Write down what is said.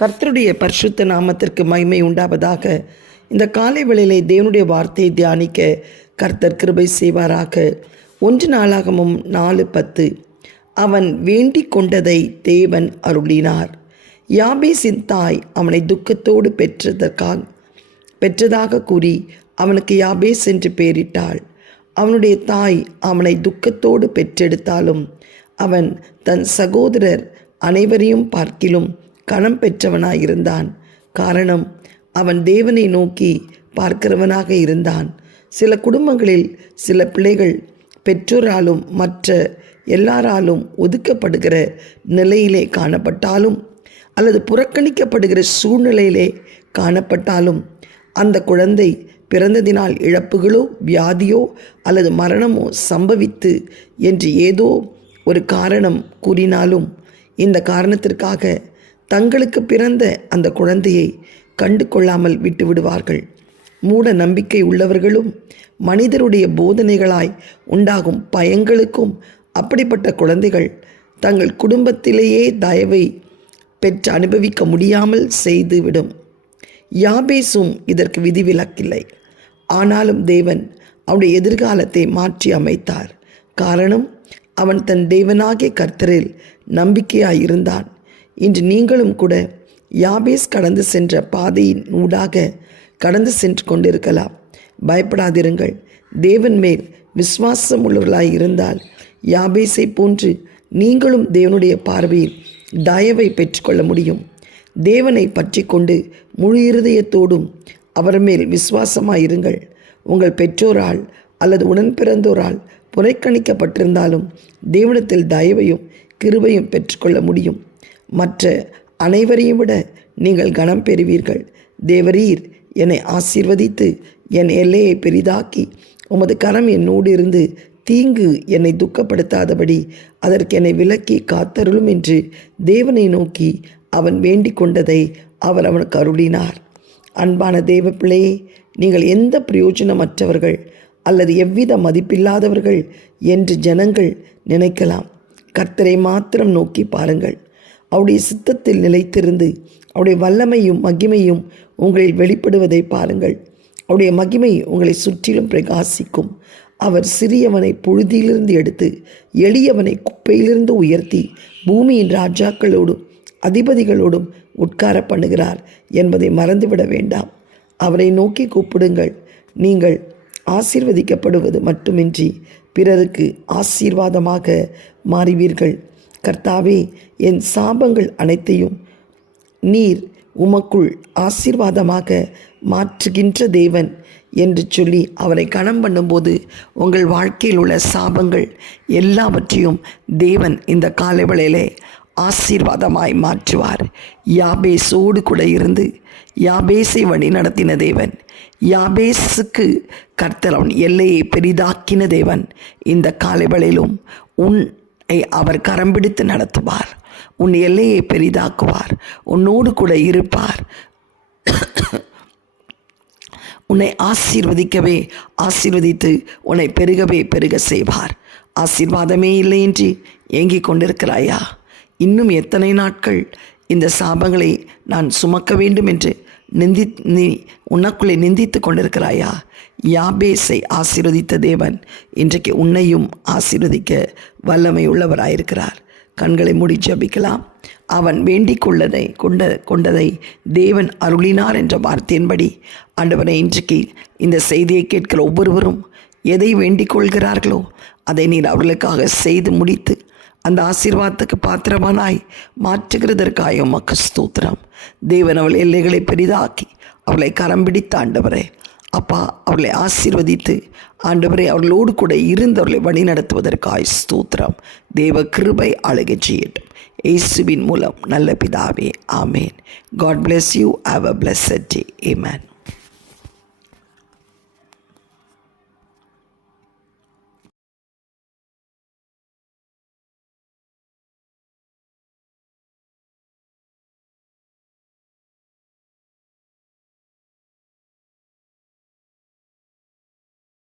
கர்த்தருடைய பரிசுத்த நாமத்திற்கு மகிமை உண்டாவதாக. இந்த காலை வேளையிலே தேவனுடைய வார்த்தையை தியானிக்க கர்த்தர் கிருபை செய்வாராக. 1 நாளாகமம் 4:10. அவன் வேண்டிக் கொண்டதை தேவன் அருளினார். யாபேசின் தாய் அவனை துக்கத்தோடு பெற்றதாக கூறி அவனுக்கு யாபேஸ் என்று பெயரிட்டாள். அவனுடைய தாய் அவனை துக்கத்தோடு பெற்றெடுத்தாலும் அவன் தன் சகோதரர் அனைவரையும் பார்க்கிலும் கனம் பெற்றவனாயிருந்தான். காரணம், அவன் தேவனை நோக்கி பார்க்கிறவனாக இருந்தான். சில குடும்பங்களில் சில பிள்ளைகள் பெற்றோராலும் மற்ற எல்லாராலும் ஒதுக்கப்படுகிற நிலையிலே காணப்பட்டாலும் அல்லது புறக்கணிக்கப்படுகிற சூழ்நிலையிலே காணப்பட்டாலும் அந்த குழந்தை பிறந்ததினால் இழப்புகளோ வியாதியோ அல்லது மரணமோ சம்பவித்து என்று ஏதோ ஒரு காரணம் கூறினாலும் இந்த காரணத்திற்காக தங்களுக்கு பிறந்த அந்த குழந்தையை கண்டு கொள்ளாமல் விட்டு விடுவார்கள். மூட நம்பிக்கை உள்ளவர்களும் மனிதருடைய போதனைகளாய் உண்டாகும் பயங்களுக்கும் அப்படிப்பட்ட குழந்தைகள் தங்கள் குடும்பத்திலேயே தயவை பெற்று அனுபவிக்க முடியாமல் செய்துவிடும். யாபேசும் இதற்கு விதிவிலக்கில்லை. ஆனாலும் தேவன் அவனுடைய எதிர்காலத்தை மாற்றி அமைத்தார். காரணம், அவன் தன் தேவனாகிய கர்த்தரில் நம்பிக்கையாயிருந்தான். இன்று நீங்களும் கூட யாபேஸ் கடந்து சென்ற பாதையின் ஊடாக கடந்து சென்று கொண்டிருக்கலாம். பயப்படாதிருங்கள். தேவன் மேல் விசுவாசம் உள்ளவர்களாய் இருந்தால் யாபேஸை போன்று நீங்களும் தேவனுடைய பார்வையில் தயவை பெற்றுக்கொள்ள முடியும். தேவனை பற்றி கொண்டு முழு இருதயத்தோடும் அவர் மேல் விசுவாசமாயிருங்கள். உங்கள் பெற்றோரால் அல்லது உடன் பிறந்தோரால் புறக்கணிக்கப்பட்டிருந்தாலும் தேவனிடத்தில் தயவையும் கிருபையும் பெற்றுக்கொள்ள முடியும். மற்ற அனைவரையும் விட நீங்கள் கனம் பெறுவீர்கள். தேவரீர் என்னை ஆசீர்வதித்து என் எல்லையை பெரிதாக்கி உமது கரம் என்னோடு இருந்து தீங்கு என்னை துக்கப்படுத்தாதபடி அதற்கு என்னை விலக்கி காத்தருளும் என்று தேவனை நோக்கி அவன் வேண்டிக் கொண்டதை அவர் அவனுக்கு அருளினார். அன்பான தேவ பிள்ளையே, நீங்கள் எந்த பிரயோஜனமற்றவர்கள் அல்லது எவ்வித மதிப்பில்லாதவர்கள் என்று ஜனங்கள் நினைக்கலாம். கர்த்தரை மாத்திரம் நோக்கி பாருங்கள். அவருடைய சித்தத்தில் நிலைத்திருந்து அவருடைய வல்லமையும் மகிமையும் உங்களில் வெளிப்படுவதை பாருங்கள். அவருடைய மகிமை உங்களை சுற்றிலும் பிரகாசிக்கும். அவர் சிறியவனை புழுதியிலிருந்து எடுத்து எளியவனை குப்பையிலிருந்து உயர்த்தி பூமியின் ராஜாக்களோடும் அதிபதிகளோடும் உட்கார பண்ணுகிறார் என்பதை மறந்துவிட வேண்டாம். அவரை நோக்கி கூப்பிடுங்கள். நீங்கள் ஆசீர்வதிக்கப்படுவது மட்டுமின்றி பிறருக்கு ஆசீர்வாதமாக மாறுவீர்கள். கர்த்தாவே, என் சாபங்கள் அனைத்தையும் நீர் உமக்குள் ஆசீர்வாதமாக மாற்றுகின்ற தேவன் என்று சொல்லி அவரை கனம் பண்ணும்போது உங்கள் வாழ்க்கையில் உள்ள சாபங்கள் எல்லாவற்றையும் தேவன் இந்த காலைவேளையிலே ஆசீர்வாதமாய் மாற்றுவார். யாபேசோடு கூட இருந்து யாபேசை வழி நடத்தின தேவன், யாபேசுக்கு கர்த்தர் அவன் எல்லையை பெரிதாக்கின தேவன் இந்த காலைவேளையிலும் உன்னை அவர் கரம் பிடித்து நடத்துவார். உன் எல்லையை பெரிதாக்குவார். உன்னோடு கூட இருப்பார். உன்னை ஆசீர்வதிக்கவே ஆசீர்வதித்து உன்னை பெருகவே பெருக செய்வார். ஆசீர்வாதமே இல்லை என்று ஏங்கிக் கொண்டிருக்கிறாயா? இன்னும் எத்தனை நாட்கள் இந்த சாபங்களை நான் சுமக்க வேண்டும் என்று நீ உனக்குள்ளே நிந்தித்து கொண்டிருக்கிறாயா? யாபேசை ஆசீர்வதித்த தேவன் இன்றைக்கு உன்னையும் ஆசீர்வதிக்க வல்லமை உள்ளவராயிருக்கிறார். கண்களை மூடி ஜெபிக்கலாம். அவன் வேண்டிக் கொண்டதை தேவன் அருளினார் என்ற வார்த்தையின்படி ஆண்டவரை, இன்றைக்கு இந்த செய்தியை கேட்கிற ஒவ்வொருவரும் எதை வேண்டிக் கொள்கிறார்களோ அதை நீர் அவர்களுக்காக செய்து முடித்து அந்த ஆசீர்வாதத்துக்கு பாத்திரமானாய் மாற்றுகிறதற்காக உமக்கு ஸ்தோத்திரம். தேவன் அவள் எல்லைகளை பெரிதாக்கி அவளை கரம் பிடித்த ஆண்டவரே, அப்பா, அவளை ஆசீர்வதித்து ஆண்டவரே அவர்களோடு கூட இருந்தவர்களை வழி நடத்துவதற்காய் ஸ்தோத்திரம். தேவ கிருபை ஆளுகை செய்யட்டும். இயேசுவின் மூலம் நல்ல பிதாவே, ஆமேன். God bless you. Have a blessed day. Amen.